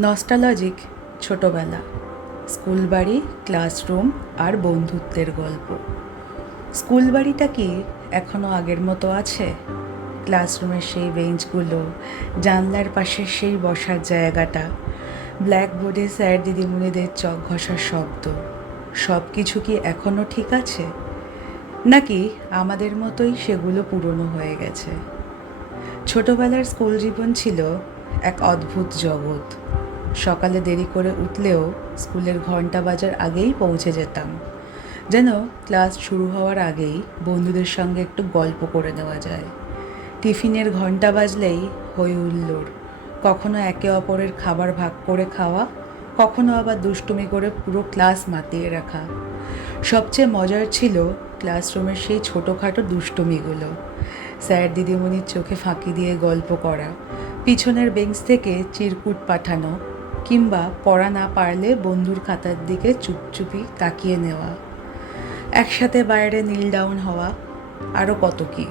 Nostalgic ছোটবেলা। School বাড়ি classroom আর বন্ধুত্বের গল্প। স্কুল বাড়িটা কি এখনও আগের মতো আছে? ক্লাসরুমের সেই বেঞ্চগুলো জানলার পাশের সেই বসার জায়গাটা ব্ল্যাকবোর্ডে স্যার দিদিমণিদের চক ঘষার শব্দ সব কিছু কি এখনও ঠিক আছে? নাকি আমাদের মতোই সেগুলো পুরনো হয়ে গেছে? ছোটবেলার স্কুল জীবন ছিল এক অদ্ভুত জগৎ। সকালে দেরি করে উঠলেও স্কুলের ঘণ্টা বাজার আগেই পৌঁছে যেতাম। যেন ক্লাস শুরু হওয়ার আগেই বন্ধুদের সঙ্গে একটু গল্প করে নেওয়া যায়। টিফিনের ঘণ্টা বাজলেই হই হুল্লোড় কখনো একে অপরের খাবার ভাগ করে খাওয়া, কখনো আবার দুষ্টুমি করে পুরো ক্লাস মাতিয়ে রাখা। সবচেয়ে মজার ছিল ক্লাসরুমের সেই ছোটোখাটো দুষ্টুমিগুলো। স্যার দিদিমণির চোখে ফাঁকি দিয়ে গল্প করা, পিছনের বেঞ্চ থেকে চিরকুট পাঠানো কিংবা পড়া না পারলে বন্ধুর খাতার দিকে চুপচুপি তাকিয়ে নেওয়া। একসাথে বাইরে নীল ডাউন হওয়া। আরও কত কী?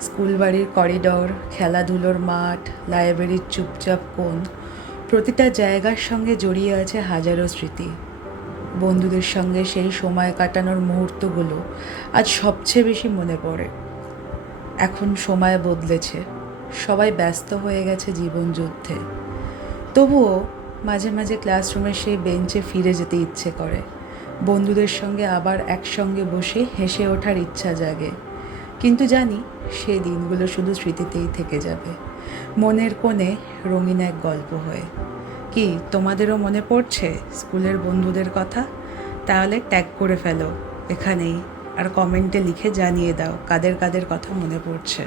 স্কুল বাড়ির করিডর, খেলাধুলোর মাঠ, লাইব্রেরির চুপচাপ কোণ, প্রতিটা জায়গার সঙ্গে জড়িয়ে আছে হাজারো স্মৃতি। বন্ধুদের সঙ্গে সেই সময় কাটানোর মুহূর্তগুলো আজ সবচেয়ে বেশি মনে পড়ে। এখন সময় বদলেছে। সবাই ব্যস্ত হয়ে গেছে জীবন যুদ্ধে তবুও মাঝে মাঝে ক্লাসরুমের সেই বেঞ্চে ফিরে যেতে ইচ্ছে করে। বন্ধুদের সঙ্গে আবার একসঙ্গে বসে হেসে ওঠার ইচ্ছা জাগে। কিন্তু জানি সেই দিনগুলো শুধু স্মৃতিতেই থেকে যাবে। মনের কোণে রঙিন এক গল্প হয়ে। কি, তোমাদেরও মনে পড়ছে স্কুলের বন্ধুদের কথা? তাহলে ট্যাগ করে ফেলো। এখানেই। আর কমেন্টে লিখে জানিয়ে দাও কাদের কাদের কথা মনে পড়ছে।